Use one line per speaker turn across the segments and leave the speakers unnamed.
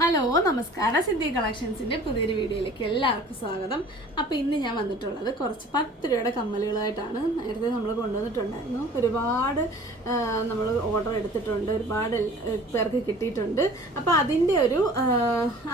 Hello നമസ്കാരം. സിന്ധി കളക്ഷൻസിന്റെ പുതിയൊരു വീഡിയോയിലേക്ക് എല്ലാവർക്കും സ്വാഗതം. അപ്പോൾ ഇന്ന് ഞാൻ വന്നിട്ടുള്ളത് കുറച്ച് പത്ത് രൂപയുടെ കമ്മലുകളായിട്ടാണ്. നേരത്തെ നമ്മൾ കൊണ്ടുവന്നിട്ടുണ്ടായിരുന്നു. ഒരുപാട് നമ്മൾ ഓർഡർ എടുത്തിട്ടുണ്ട്. ഒരുപാട് പേർക്ക് കിട്ടിയിട്ടുണ്ട്. അപ്പോൾ അതിന്റെ ഒരു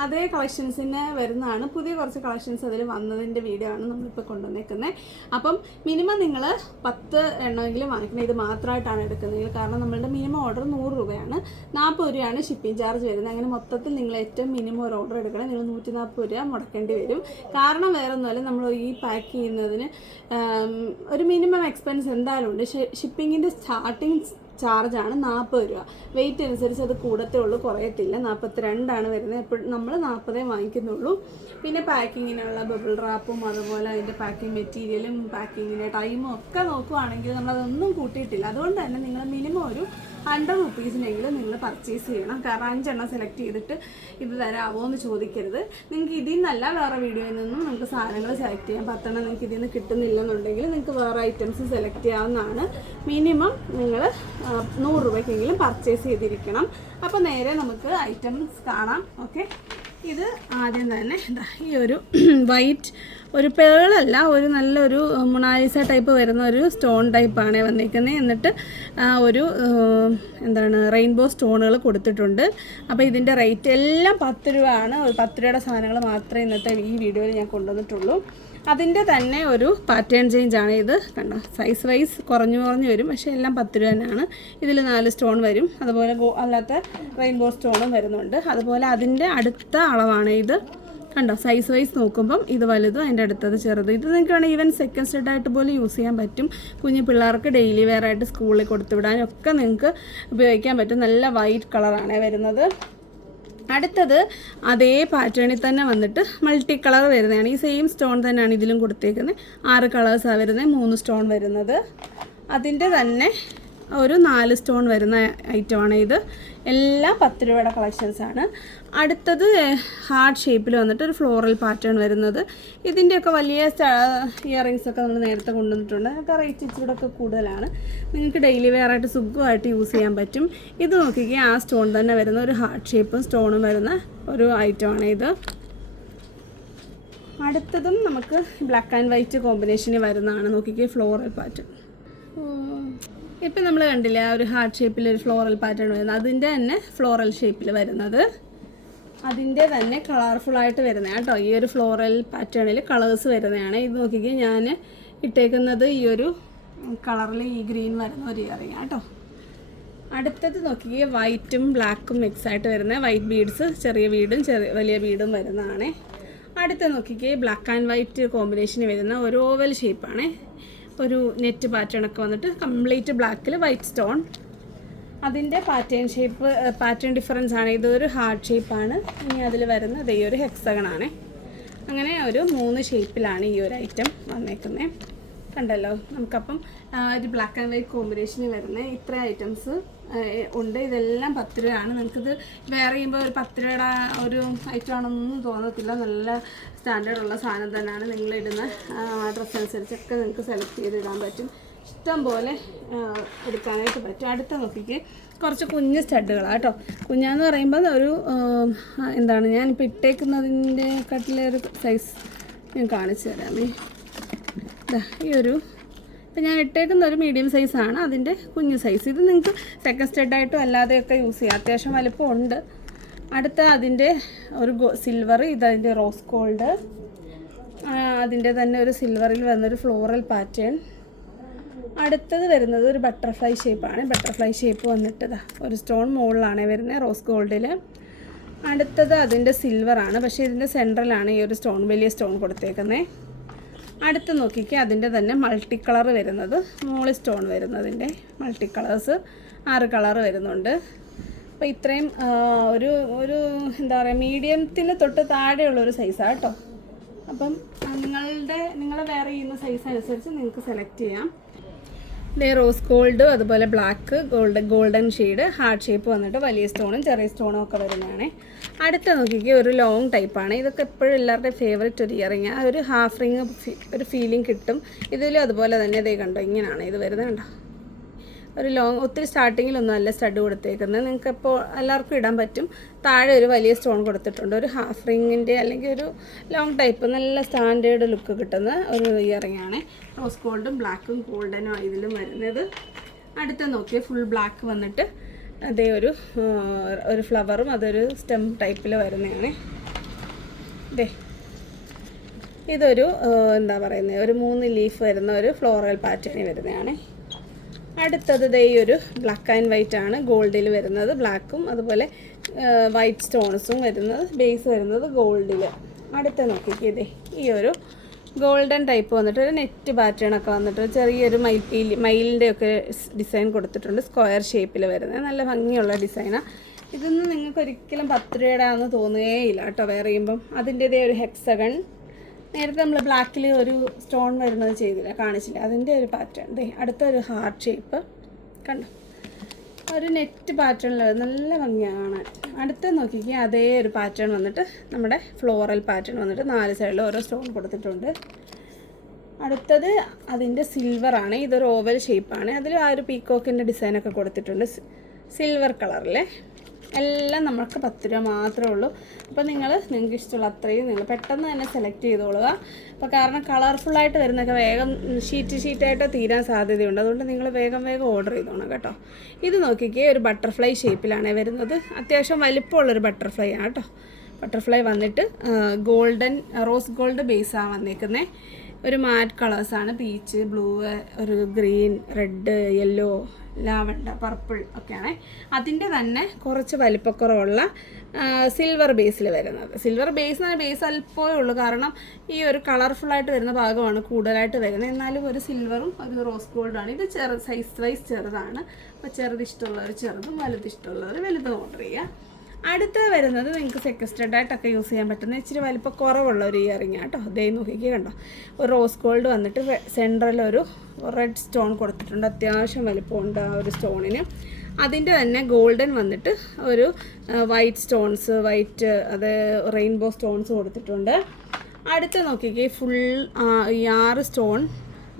അതേ കളക്ഷൻസിന് വരുന്നതാണ്. പുതിയ കുറച്ച് കളക്ഷൻസ് അതിൽ വന്നതിന്റെ വീഡിയോ ആണ് നമ്മളിപ്പോൾ കൊണ്ടുവന്നേക്കുന്നത് അപ്പം മിനിമം നിങ്ങൾ പത്ത് എണ്ണമെങ്കിലും വാങ്ങിക്കണം. ഇത് മാത്രമായിട്ടാണ് എടുക്കുന്നത്. കാരണം നമ്മളുടെ മിനിമം ഓർഡർ നൂറ് രൂപയാണ്. നാൽപ്പത് രൂപയാണ് ഷിപ്പിംഗ് ചാർജ് വരുന്നത്. അങ്ങനെ മൊത്തത്തിൽ നിങ്ങൾ ഏറ്റവും മിനിമം ഒരു ഓർഡർ എടുക്കണം. നിങ്ങൾ നൂറ്റി നാൽപ്പത് രൂപ മുടക്കേണ്ടി വരും. കാരണം വേറെ ഒന്നുമല്ല നമ്മൾ ഈ പാക്ക് ചെയ്യുന്നതിന് ഒരു മിനിമം എക്സ്പെൻസ് എന്തായാലും ഉണ്ട്. ഷിപ്പിങ്ങിന്റെ സ്റ്റാർട്ടിങ് ചാർജാണ് നാൽപ്പത് രൂപ. വെയിറ്റ് അനുസരിച്ച് അത് കൂടത്തേ ഉള്ളൂ കുറയത്തില്ല. നാൽപ്പത്തിരണ്ടാണ് വരുന്നത്. എപ്പോഴും നമ്മൾ നാൽപ്പതേ വാങ്ങിക്കുന്നുള്ളൂ. പിന്നെ പാക്കിങ്ങിനുള്ള ബബിൾ റാപ്പും അതുപോലെ അതിന്റെ പാക്കിംഗ് മെറ്റീരിയലും പാക്കിങ്ങിന്റെ ടൈമും ഒക്കെ നോക്കുവാണെങ്കിൽ നമ്മളതൊന്നും കൂട്ടിയിട്ടില്ല. അതുകൊണ്ട് തന്നെ നിങ്ങൾ മിനിമം ഒരു ഹൺഡ്രഡ് റുപ്പീസിനെങ്കിലും നിങ്ങൾ പർച്ചേസ് ചെയ്യണം. കാരണം അഞ്ചെണ്ണം സെലക്ട് ചെയ്തിട്ട് ഇത് തരാമോ എന്ന് ചോദിക്കരുത്. നിങ്ങൾക്ക് ഇതിൽ നിന്നല്ല വേറെ വീഡിയോയിൽ നിന്നും നിങ്ങൾക്ക് സാധനങ്ങൾ സെലക്ട് ചെയ്യാം. പത്തെണ്ണം നിങ്ങൾക്ക് ഇതിൽ നിന്ന് കിട്ടുന്നില്ലെന്നുണ്ടെങ്കിൽ നിങ്ങൾക്ക് വേറെ ഐറ്റംസ് സെലക്ട് ചെയ്യാവുന്നതാണ്. മിനിമം നിങ്ങൾ നൂറ് രൂപയ്ക്കെങ്കിലും പർച്ചേസ് ചെയ്തിരിക്കണം. അപ്പോൾ നേരെ നമുക്ക് ഐറ്റംസ് കാണാം. ഓക്കെ ഇത് ആദ്യം തന്നെ എന്താ ഈ ഒരു വൈറ്റ് ഒരു പേളല്ല ഒരു നല്ലൊരു മുണാലിസ ടൈപ്പ് വരുന്ന ഒരു സ്റ്റോൺ ടൈപ്പാണ് വന്നിരിക്കുന്നത് എന്നിട്ട് ഒരു എന്താണ് റെയിൻബോ സ്റ്റോണുകൾ കൊടുത്തിട്ടുണ്ട്. അപ്പോൾ ഇതിന്റെ റേറ്റ് എല്ലാം പത്ത് രൂപ ആണ്. പത്ത് രൂപയുടെ സാധനങ്ങൾ മാത്രമേ ഇന്നത്തെ ഈ വീഡിയോയിൽ ഞാൻ കൊണ്ടുവന്നിട്ടുള്ളൂ. അതിന്റെ തന്നെ ഒരു പാറ്റേൺ ചേഞ്ച് ആണ് ഇത്. കണ്ടോ? സൈസ് വൈസ് കുറഞ്ഞു കുറഞ്ഞു വരും. പക്ഷേ എല്ലാം പത്ത് രൂപ തന്നെയാണ്. ഇതിൽ നാല് സ്റ്റോൺ വരും. അതുപോലെ അല്ലാത്ത റെയിൻബോ സ്റ്റോണും വരുന്നുണ്ട്. അതുപോലെ അതിന്റെ അടുത്ത അളവാണ് ഇത്. കണ്ടോ? സൈസ് വൈസ് നോക്കുമ്പം ഇത് വലുതും അതിന്റെ അടുത്തത് ചെറുത്. ഇത് നിങ്ങൾക്ക് വേണമെങ്കിൽ ഈവൻ സെക്കൻഡ് സ്റ്റെഡ് ആയിട്ട് പോലും യൂസ് ചെയ്യാൻ പറ്റും. കുഞ്ഞു പിള്ളേർക്ക് ഡെയിലി വെയർ ആയിട്ട് സ്കൂളിൽ കൊടുത്തു ഒക്കെ നിങ്ങൾക്ക് ഉപയോഗിക്കാൻ പറ്റും. നല്ല വൈറ്റ് കളറാണ് വരുന്നത്. അടുത്തത് അതേ പാറ്റേണിൽ തന്നെ വന്നിട്ട് മൾട്ടി കളർ വരുന്നതാണ്. ഈ സെയിം സ്റ്റോൺ തന്നെയാണ് ഇതിലും കൊടുത്തേക്കുന്നത്. ആറ് കളേഴ്സാണ് വരുന്നത്. മൂന്ന് സ്റ്റോൺ വരുന്നത്. അതിന്റെ തന്നെ ഒരു നാല് സ്റ്റോൺ വരുന്ന ഐറ്റമാണ് ഇത്. എല്ലാം പത്ത് രൂപയുടെ കളക്ഷൻസ് ആണ്. അടുത്തത് ഹാർട്ട് ഷേപ്പിൽ വന്നിട്ട് ഒരു ഫ്ലോറൽ പാറ്റേൺ വരുന്നത്. ഇതിന്റെയൊക്കെ വലിയ ഇയറിങ്സ് ഒക്കെ നമ്മൾ നേരത്തെ കൊണ്ടുവന്നിട്ടുണ്ട്. അതൊക്കെ റേറ്റ് ഇച്ചിരി ഒക്കെ കൂടുതലാണ്. നിങ്ങൾക്ക് ഡെയിലി വെയർ ആയിട്ട് സുഖമായിട്ട് യൂസ് ചെയ്യാൻ പറ്റും. ഇത് നോക്കിക്കുക ആ സ്റ്റോൺ തന്നെ വരുന്ന ഒരു ഹാർട്ട് ഷേപ്പും സ്റ്റോണും വരുന്ന ഒരു ഐറ്റമാണ് ഇത്. അടുത്തതും നമുക്ക് ബ്ലാക്ക് ആൻഡ് വൈറ്റ് കോമ്പിനേഷന് വരുന്നതാണ്. നോക്കിക്കേ ഫ്ലോറൽ പാറ്റേൺ ഇപ്പം നമ്മൾ കണ്ടില്ലേ ആ ഒരു ഹാർട്ട് ഷേപ്പിൽ ഒരു ഫ്ലോറൽ പാറ്റേൺ വരുന്നത്. അതിന്റെ തന്നെ ഫ്ലോറൽ ഷേപ്പിൽ വരുന്നത്. അതിന്റെ തന്നെ കളർഫുള്ളായിട്ട് വരുന്നത് കേട്ടോ. ഈ ഒരു ഫ്ലോറൽ പാറ്റേണിൽ കളേഴ്സ് വരുന്നതാണ്. ഇത് നോക്കിക്കേ ഞാൻ ഇട്ടേക്കുന്നത് ഈ ഒരു കളറിൽ ഈ ഗ്രീൻ വരുന്ന ഒരു ഇയറിങ് കേട്ടോ. അടുത്തത് നോക്കിക്കേ വൈറ്റും ബ്ലാക്കും മിക്സ് ആയിട്ട് വരുന്ന വൈറ്റ് ബീഡ്സ് ചെറിയ വീടും ചെറിയ വലിയ വീടും വരുന്നതാണ്. അടുത്ത നോക്കിക്കേ ബ്ലാക്ക് ആൻഡ് വൈറ്റ് കോമ്പിനേഷന് വരുന്ന ഒരു ഓവൽ ഷേപ്പാണ് ഒരു നെറ്റ് പാറ്റേൺ ഒക്കെ വന്നിട്ട് കംപ്ലീറ്റ് ബ്ലാക്കിൽ വൈറ്റ് സ്റ്റോൺ അതിന്റെ പാറ്റേൺ ഷേപ്പ് പാറ്റേൺ ഡിഫറൻസ് ആണ്. ഇതൊരു ഹാർട്ട് ഷേപ്പാണ് ഇനി അതിൽ വരുന്നത് ഈ ഒരു ഹെക്സഗൺ ആണ്. അങ്ങനെ ഒരു മൂന്ന് ഷേപ്പിലാണ് ഈ ഒരു ഐറ്റം വന്നേക്കുന്നത് കണ്ടല്ലോ. നമുക്കപ്പം ഒരു ബ്ലാക്ക് ആൻഡ് വൈറ്റ് കോമ്പിനേഷനിൽ വരുന്ന ഇത്ര ഐറ്റംസ് ഉണ്ട്. ഇതെല്ലാം പത്ത് രൂപയാണ് നിങ്ങൾക്കിത് വേറെ ചെയ്യുമ്പോൾ ഒരു പത്ത് രൂപയുടെ ഒരു ഐറ്റം ആണെന്നൊന്നും തോന്നത്തില്ല. നല്ല സ്റ്റാൻഡേർഡ് ഉള്ള സാധനം തന്നെയാണ് നിങ്ങളിടുന്ന ഡ്രസ്സ് അനുസരിച്ചൊക്കെ നിങ്ങൾക്ക് സെലക്ട് ചെയ്ത് ഇടാൻ പറ്റും. ഇഷ്ടം പോലെ എടുക്കാനായിട്ട് പറ്റും. അടുത്ത നോക്കിക്ക് കുറച്ച് കുഞ്ഞ് സ്റ്റഡുകളാണ് കേട്ടോ. കുഞ്ഞാന്ന് പറയുമ്പോൾ ഒരു എന്താണ്? ഞാനിപ്പോൾ ഇട്ടേക്കുന്നതിന്റെ കട്ടിലെ ഒരു സൈസ് ഞാൻ കാണിച്ചു തരാമേ. ഈ ഒരു ഇപ്പം ഞാൻ ഇട്ടേക്കുന്ന ഒരു മീഡിയം സൈസാണ് അതിന്റെ കുഞ്ഞു സൈസ് ഇത് നിങ്ങൾക്ക് സെക്കൻഡ് സ്റ്റെഡായിട്ടും അല്ലാതെയൊക്കെ യൂസ് ചെയ്യാം. അത്യാവശ്യം വലിപ്പമുണ്ട്. അടുത്ത അതിന്റെ ഒരു സിൽവർ ഇതതിന്റെ റോസ് ഗോൾഡ് അതിന്റെ തന്നെ ഒരു സിൽവറിൽ വന്നൊരു ഫ്ലോറൽ പാറ്റേൺ അടുത്തത് വരുന്നത് ഒരു ബട്ടർഫ്ലൈ ഷേപ്പാണ് ബട്ടർഫ്ലൈ ഷേപ്പ് വന്നിട്ട് ഒരു സ്റ്റോൺ മുകളിലാണ് വരുന്നത് റോസ് ഗോൾഡിൽ അടുത്തത് അതിന്റെ സിൽവറാണ് പക്ഷേ ഇതിന്റെ സെൻട്രലാണ് ഈ ഒരു സ്റ്റോൺ വലിയ സ്റ്റോൺ കൊടുത്തേക്കുന്നത് അടുത്ത് നോക്കിക്ക് അതിന്റെ തന്നെ മൾട്ടി കളർ വരുന്നത്. മോളി സ്റ്റോൺ വരുന്നതിന്റെ മൾട്ടി കളേഴ്സ് ആറ് കളർ വരുന്നുണ്ട്. അപ്പോൾ ഇത്രയും ഒരു ഒരു എന്താ പറയുക മീഡിയത്തിന് തൊട്ട് താഴെയുള്ള ഒരു സൈസാണ് കേട്ടോ അപ്പം നിങ്ങളുടെ നിങ്ങൾ വേറെ ചെയ്യുന്ന സൈസ് അനുസരിച്ച് നിങ്ങൾക്ക് സെലക്ട് ചെയ്യാം. ദേ റോസ് ഗോൾഡ് അതുപോലെ black gold golden shade heart shape വന്നിട്ട് വലിയ സ്റ്റോണും ചെറിയ സ്റ്റോണും ഒക്കെ വരുന്നതാണ്. അടുത്ത നോക്കിക്കുക ഒരു ലോങ് ടൈപ്പാണ് ഇതൊക്കെ എപ്പോഴും എല്ലാവരുടെയും ഫേവറേറ്റ് ഒരു ഇയറിങ് ആ. ഒരു ഹാഫ് റിങ് ഒരു ഫീലിംഗ് കിട്ടും. ഇതിലും അതുപോലെ തന്നെ ഇതേ കണ്ടോ ഇങ്ങനെയാണ് ഇത് വരുന്നത് കണ്ടോ? ഒരു ലോങ് ഒത്തിരി സ്റ്റാർട്ടിങ്ങിലൊന്നും അല്ല സ്റ്റഡ് കൊടുത്തേക്കുന്നത്. നിങ്ങൾക്ക് ഇപ്പോൾ എല്ലാവർക്കും ഇടാൻ പറ്റും. താഴെ ഒരു വലിയ സ്റ്റോൺ കൊടുത്തിട്ടുണ്ട്. ഒരു ഹാഫ് റിങ്ങിന്റെ അല്ലെങ്കിൽ ഒരു ലോങ് ടൈപ്പ് നല്ല സ്റ്റാൻഡേർഡ് ലുക്ക് കിട്ടുന്ന ഒരു ഇയറിംഗ് ആണ്. റോസ് ഗോൾഡും ബ്ലാക്കും ഗോൾഡനും ഇതിലും വരുന്നത്. അടുത്ത നോക്കിയാൽ ഫുൾ ബ്ലാക്ക് വന്നിട്ട് അതേ ഒരു ഒരു ഫ്ലവറും അതൊരു സ്റ്റെം ടൈപ്പിൽ വരുന്നതാണ്. ദേ ഇതൊരു എന്താ പറയുന്നത് ഒരു മൂന്ന് ലീഫ് വരുന്ന ഒരു ഫ്ലോറൽ പാറ്റേണിൽ വരുന്നതാണ്. അടുത്തത് ദേ ഒരു ബ്ലാക്ക് ആൻഡ് വൈറ്റ് ആണ്. ഗോൾഡിൽ വരുന്നത് ബ്ലാക്കും അതുപോലെ വൈറ്റ് സ്റ്റോൺസും വരുന്നത് ബേസ് വരുന്നത് ഗോൾഡിൽ അടുത്ത നോക്കിക്കേ ഈ ഒരു ഗോൾഡൻ ടൈപ്പ് വന്നിട്ട് ഒരു നെറ്റ് പാറ്റേൺ ഒക്കെ വന്നിട്ട് ചെറിയൊരു മൈൽ മയിലിന്റെ ഒക്കെ ഡിസൈൻ കൊടുത്തിട്ടുണ്ട്. സ്ക്വയർ ഷേപ്പിൽ വരുന്നത്. നല്ല ഭംഗിയുള്ള ഡിസൈനാണ് ഇതൊന്നും നിങ്ങൾക്ക് ഒരിക്കലും പത്ത് രൂപയുടെ ആണെന്ന് തോന്നുകയില്ല കേട്ടോ. വേറെ ചെയ്യുമ്പം അതിന്റെതേ ഒരു ഹെക്സഗൺ നേരത്തെ നമ്മൾ ബ്ലാക്കിൽ ഒരു സ്റ്റോൺ വരുന്നത് ചെയ്തില്ല കാണിച്ചില്ല? അതിന്റെ ഒരു പാറ്റേൺ ദേ അടുത്ത ഒരു ഹാർട്ട് ഷേപ്പ് കണ്ടു? ഒരു നെറ്റ് പാറ്റേണിൽ നല്ല ഭംഗിയാണ്. അടുത്ത നോക്കിക്കുക അതേ ഒരു പാറ്റേൺ വന്നിട്ട് നമ്മുടെ ഫ്ലോറൽ പാറ്റേൺ വന്നിട്ട് നാല് സൈഡിൽ ഓരോ സ്റ്റോൺ കൊടുത്തിട്ടുണ്ട്. അടുത്തത് അതിന്റെ സിൽവറാണ് ഇതൊരു ഓവൽ ഷേപ്പാണ് അതിൽ ആ ഒരു പീക്കോക്കിന്റെ ഡിസൈനൊക്കെ കൊടുത്തിട്ടുണ്ട്. സിൽവർ കളറിലെ എല്ലാം നമ്മൾക്ക് പത്ത് രൂപ മാത്രമേ ഉള്ളൂ. അപ്പോൾ നിങ്ങൾ നിങ്ങൾക്ക് ഇഷ്ടമുള്ള അത്രയും നിങ്ങൾ പെട്ടെന്ന് തന്നെ സെലക്ട് ചെയ്തോളുക. അപ്പോൾ കാരണം കളർഫുള്ളായിട്ട് വരുന്നൊക്കെ വേഗം ഷീറ്റ് ഷീറ്റായിട്ട് തീരാൻ സാധ്യതയുണ്ട്. അതുകൊണ്ട് നിങ്ങൾ വേഗം വേഗം ഓർഡർ ചെയ്തോണം കേട്ടോ. ഇത് നോക്കിക്കേ ഒരു ബട്ടർഫ്ലൈ ഷേപ്പിലാണ് വരുന്നത്. അത്യാവശ്യം വലിപ്പമുള്ളൊരു ബട്ടർഫ്ലൈ ആണ് കേട്ടോ. ബട്ടർഫ്ലൈ വന്നിട്ട് ഗോൾഡൻ റോസ് ഗോൾഡ് ബേസാണ് വന്നേക്കുന്നത് ഒരു മാറ്റ് കളേഴ്സാണ് പീച്ച് ബ്ലൂ ഒരു green red yellow lavender purple ഒക്കെയാണ്. അതിന്റെ തന്നെ കുറച്ച് വലിപ്പക്കുറവുള്ള സിൽവർ ബേസിൽ വരുന്നത്. സിൽവർ ബേസ് എന്ന് ബേസ് അല്പമേ ഉള്ളൂ. കാരണം ഈ ഒരു കളർഫുള്ളായിട്ട് വരുന്ന ഭാഗമാണ് കൂടുതലായിട്ട് വരുന്നത്. എന്നാലും ഒരു സിൽവറും ഒരു റോസ് ഗോൾഡാണ് ഇത് ചെറു സൈസ് വൈസ് ചെറുതാണ്. അപ്പോൾ ചെറുത് ഇഷ്ടമുള്ളവർ ചെറുതും വലുത് ഇഷ്ടമുള്ളവർ വലുതും ഓർഡർ ചെയ്യുക അടുത്ത വരുന്നത് നിങ്ങൾക്ക് സെക്കസ്റ്റഡ് ആയിട്ടൊക്കെ യൂസ് ചെയ്യാൻ പറ്റുന്ന ഇച്ചിരി വലിപ്പം കുറവുള്ള ഒരു ഇയറിംഗ് കേട്ടോ അതേ നോക്കിക്കുക കണ്ടോ. ഒരു റോസ് ഗോൾഡ് വന്നിട്ട് സെൻട്രൽ ഒരു റെഡ് സ്റ്റോൺ കൊടുത്തിട്ടുണ്ട്. അത്യാവശ്യം വലിപ്പമുണ്ട് ആ ഒരു സ്റ്റോണിന് അതിന്റെ തന്നെ ഗോൾഡൻ വന്നിട്ട് ഒരു വൈറ്റ് സ്റ്റോൺസ് വൈറ്റ് അത് റെയിൻബോ സ്റ്റോൺസ് കൊടുത്തിട്ടുണ്ട്. അടുത്ത നോക്കിക്കേ ഫുൾ ഈ ആറ് സ്റ്റോൺ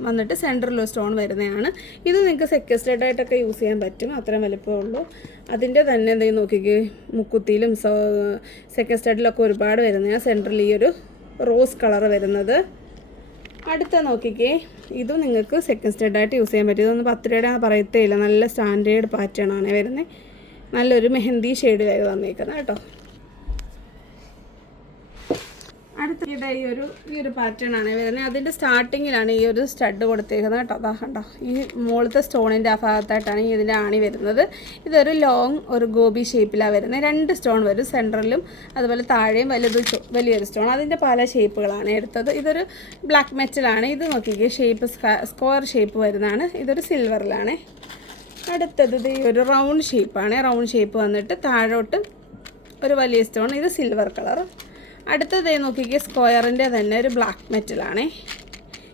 വന്നിട്ട് സെന്ററിലൊരു സ്റ്റോൺ വരുന്നതാണ്. ഇത് നിങ്ങൾക്ക് സെക്കസ്റ്റഡ് ആയിട്ടൊക്കെ യൂസ് ചെയ്യാൻ പറ്റും. അത്രയും വലിപ്പമേ ഉള്ളൂ. അതിന്റെ തന്നെ എന്തെങ്കിലും നോക്കിക്കേ മുക്കുത്തിയിലും സെക്കൻഡ് സ്റ്റാർട്ടിലൊക്കെ ഒരുപാട് വരുന്നതാണ് സെന്ററിൽ ഈ ഒരു റോസ് കളർ വരുന്നത്. അടുത്ത നോക്കിക്കേ ഇതും നിങ്ങൾക്ക് സെക്കൻഡ് സ്റ്റഡ് ആയിട്ട് യൂസ് ചെയ്യാൻ പറ്റും. ഇതൊന്നും പത്ത് രൂപയുടെ പറയത്തേ ഇല്ല. നല്ല സ്റ്റാൻഡേർഡ് പാറ്റേൺ ആണ് വരുന്നത് നല്ലൊരു മെഹന്തി ഷെയ്ഡിലായി വന്നേക്കുന്നത് കേട്ടോ. അടുത്ത ഈ ഒരു ഈ ഒരു പാറ്റേൺ ആണ് വരുന്നത്. അതിന്റെ സ്റ്റാർട്ടിങ്ങിലാണ് ഈ ഒരു സ്റ്റഡ് കൊടുത്തേക്കുന്നത് കേട്ടോ. അതാ കണ്ടോ. ഈ മുകളിലത്തെ സ്റ്റോണിന്റെ ആ ഭാഗത്തായിട്ടാണ് ഈ ഇതിന്റെ ആണി വരുന്നത്. ഇതൊരു ലോങ് ഒരു ഗോപി ഷേപ്പിലാണ് വരുന്നത്. രണ്ട് സ്റ്റോൺ വരും. സെൻട്രലും അതുപോലെ താഴെയും വലുത് വലിയൊരു സ്റ്റോൺ അതിന്റെ പല ഷേപ്പുകളാണ് എടുത്തത്. ഇതൊരു ബ്ലാക്ക് മെറ്റലാണ് ഇത് നോക്കിക്കേ ഷേപ്പ് സ്ക്വയർ ഷേപ്പ് വരുന്നതാണ്. ഇതൊരു സിൽവറിലാണ് അടുത്തത് ഈ ഒരു റൗണ്ട് ഷേപ്പാണ് റൗണ്ട് ഷേപ്പ് വന്നിട്ട് താഴോട്ട് ഒരു വലിയ സ്റ്റോൺ ഇത് സിൽവർ കളർ അടുത്തത് നോക്കിക്കേ സ്ക്വയറിന്റെ തന്നെ ഒരു ബ്ലാക്ക് മെറ്റലാണേ.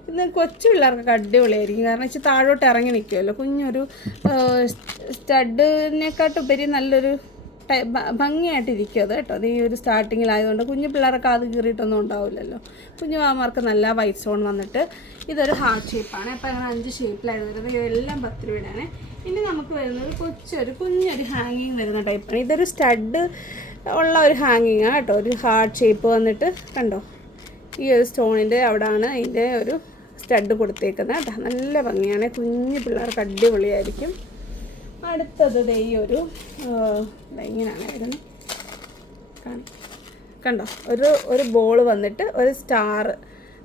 ഇത് കൊച്ചു പിള്ളേർക്കൊക്കെ അടിപൊളിയായിരിക്കും. കാരണം വെച്ചാൽ താഴോട്ട് ഇറങ്ങി നിൽക്കുമല്ലോ. കുഞ്ഞൊരു സ്റ്റഡിനെക്കാട്ടുപരി നല്ലൊരു ടൈ- ഭ- ഭംഗിയായിട്ടിരിക്കും അത് കേട്ടോ. അത് ഈ ഒരു സ്റ്റാർട്ടിങ്ങിലായതുകൊണ്ട് കുഞ്ഞു പിള്ളേർക്ക് അത് കീറിയിട്ടൊന്നും ഉണ്ടാവില്ലല്ലോ. കുഞ്ഞു മാമാർക്ക് നല്ല വൈറ്റ് സ്റ്റോൺ വന്നിട്ട് ഇതൊരു ഹാർട്ട് ഷേപ്പാണ്. അപ്പോൾ അങ്ങനെ അഞ്ച് ഷേപ്പിലായിരുന്നു വരുന്നത്. ഇതെല്ലാം പത്ത് രൂപയാണ് ഇനി നമുക്ക് വരുന്നത് കൊച്ചൊരു കുഞ്ഞൊരു ഹാങ്ങിങ് വരുന്ന ടൈപ്പാണ്. ഇതൊരു സ്റ്റഡ് ഉള്ള ഒരു ഹാങ്ങിങ് ആണ് കേട്ടോ. ഒരു ഹാർട്ട് ഷേപ്പ് വന്നിട്ട് കണ്ടോ? ഈ ഒരു സ്റ്റോണിന്റെ അവിടെയാണ് അതിന്റെ ഒരു സ്റ്റഡ് കൊടുത്തേക്കുന്നത് കേട്ടോ. നല്ല ഭംഗിയാണ്. കുഞ്ഞു പിള്ളേർക്ക് അടിപൊളിയായിരിക്കും. അടുത്തത് ഈ ഒരു ഇങ്ങനെയാണ് കണ്ടോ? ഒരു ഒരു ബോൾ വന്നിട്ട് ഒരു സ്റ്റാർ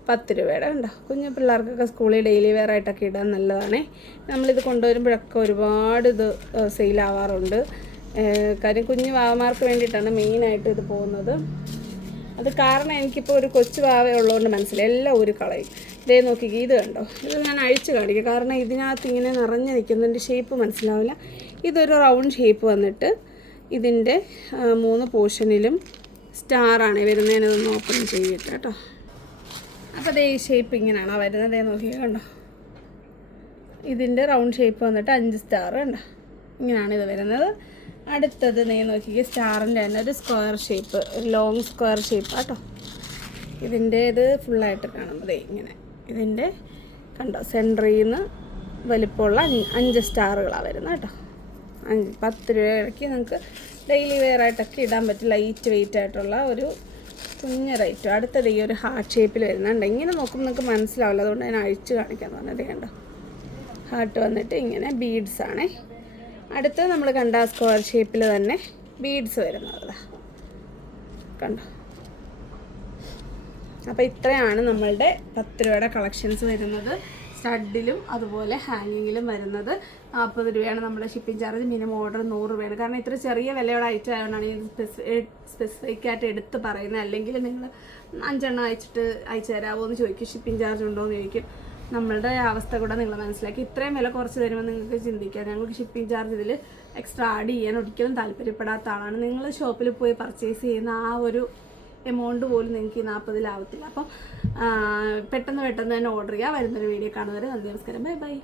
പത്ത് രൂപയുടെ കണ്ടോ? കുഞ്ഞു പിള്ളേർക്കൊക്കെ സ്കൂളിൽ ഡെയിലി വെയർ ആയിട്ടൊക്കെ ഇടാൻ നല്ലതാണേ. നമ്മളിത് കൊണ്ടുവരുമ്പോഴൊക്കെ ഒരുപാട് ഇത് സെയിലാവാറുണ്ട് കാര്യം കുഞ്ഞു വാവമാർക്ക് വേണ്ടിയിട്ടാണ് മെയിനായിട്ട് ഇത് പോകുന്നത്. അത് കാരണം എനിക്കിപ്പോൾ ഒരു കൊച്ചു വാവ ഉള്ളതുകൊണ്ട് മനസ്സിലായി. എല്ലാം ഒരു കളയും. ഇതേ നോക്കിക്കേ ഇത് കണ്ടോ? ഇത് ഞാൻ അഴിച്ച് കാണിക്കും. കാരണം ഇതിനകത്ത് ഇങ്ങനെ നിറഞ്ഞു നിൽക്കുന്നതിന്റെ ഷേപ്പ് മനസ്സിലാവില്ല. ഇതൊരു റൗണ്ട് ഷേപ്പ് വന്നിട്ട് ഇതിന്റെ മൂന്ന് പോർഷനിലും സ്റ്റാറാണ് വരുന്നതിനൊന്ന് ഓപ്പൺ ചെയ്തിട്ട് കേട്ടോ. അപ്പോൾ അതേ ഷേപ്പ് ഇങ്ങനെയാണ് വരുന്നത്? നോക്കി കണ്ടോ? ഇതിന്റെ റൗണ്ട് ഷേപ്പ് വന്നിട്ട് അഞ്ച് സ്റ്റാർ കണ്ടോ? ഇങ്ങനെയാണ് ഇത് വരുന്നത്. അടുത്തത് നീ നോക്കിക്കേ സ്റ്റാറിന്റെ തന്നെ ഒരു സ്ക്വയർ ഷേപ്പ് ഒരു ലോങ് സ്ക്വയർ ഷേപ്പ് കേട്ടോ ഇതിന്റെ ഇത് ഫുള്ളായിട്ട് കാണുന്നത് ഇങ്ങനെ. ഇതിന്റെ കണ്ടോ സെന്ററിൽ നിന്ന് വലിപ്പമുള്ള അഞ്ച് അഞ്ച് സ്റ്റാറുകളാണ് വരുന്നത് കേട്ടോ. അഞ്ച് പത്ത് രൂപയ്ക്ക് നിങ്ങൾക്ക് ഡെയിലി വെയർ ആയിട്ടൊക്കെ ഇടാൻ പറ്റും ലൈറ്റ് വെയിറ്റ് ആയിട്ടുള്ള ഒരു കുഞ്ഞ റേറ്റും അടുത്തത് ഈ ഒരു ഹാർട്ട് ഷേപ്പിൽ വരുന്നുണ്ട് ഇങ്ങനെ നോക്കുമ്പോൾ നിങ്ങൾക്ക് മനസ്സിലാവില്ല. അതുകൊണ്ട് ഞാൻ അഴിച്ചു കാണിക്കാൻ പറഞ്ഞത് കണ്ടോ? ഹാർട്ട് വന്നിട്ട് ഇങ്ങനെ ബീഡ്സ് ആണേ. അടുത്തത് നമ്മൾ കണ്ട സ്ക്വയർ ഷേപ്പിൽ തന്നെ ബീഡ്സ് വരുന്നത് കണ്ടോ? അപ്പോൾ ഇത്രയാണ് നമ്മളുടെ പത്ത് രൂപയുടെ കളക്ഷൻസ് വരുന്നത്. സ്റ്റഡിലും അതുപോലെ ഹാങ്ങിങ്ങിലും വരുന്നത്. നാൽപ്പത് രൂപയാണ് നമ്മുടെ ഷിപ്പിംഗ് ചാർജ് മിനിമം ഓർഡർ നൂറ് രൂപയാണ്. കാരണം ഇത്ര ചെറിയ വിലയുടെ ഐറ്റം ആയതുകൊണ്ടാണ് ഈ സ്പെസിഫിക് ആയിട്ട് എടുത്ത് പറയുന്നത്. അല്ലെങ്കിൽ നിങ്ങൾ അഞ്ചെണ്ണം അയച്ചിട്ട് അയച്ചു തരാമോ എന്ന് ചോദിക്കും. ഷിപ്പിംഗ് ചാർജ് ഉണ്ടോ എന്ന് ചോദിക്കും. നമ്മളുടെ അവസ്ഥ കൂടെ നിങ്ങൾ മനസ്സിലാക്കി. ഇത്രയും വില കുറച്ച് തരുമ്പോൾ നിങ്ങൾക്ക് ചിന്തിക്കാം. ഞങ്ങൾക്ക് ഷിപ്പിംഗ് ചാർജ് ഇതിൽ എക്സ്ട്രാ ആഡ് ചെയ്യാൻ ഒരിക്കലും താല്പര്യപ്പെടാത്ത ആളാണ്. നിങ്ങൾ ഷോപ്പിൽ പോയി പർച്ചേസ് ചെയ്യുന്ന ആ ഒരു എമൗണ്ട് പോലും നിങ്ങൾക്ക് ഈ നാൽപ്പതിലാവത്തില്ല അപ്പം പെട്ടെന്ന് പെട്ടെന്ന് തന്നെ ഓർഡർ ചെയ്യുക വരുന്നൊരു വീഡിയോ കാണുന്നവരെ നന്ദി നമസ്കാരം. Bye bye.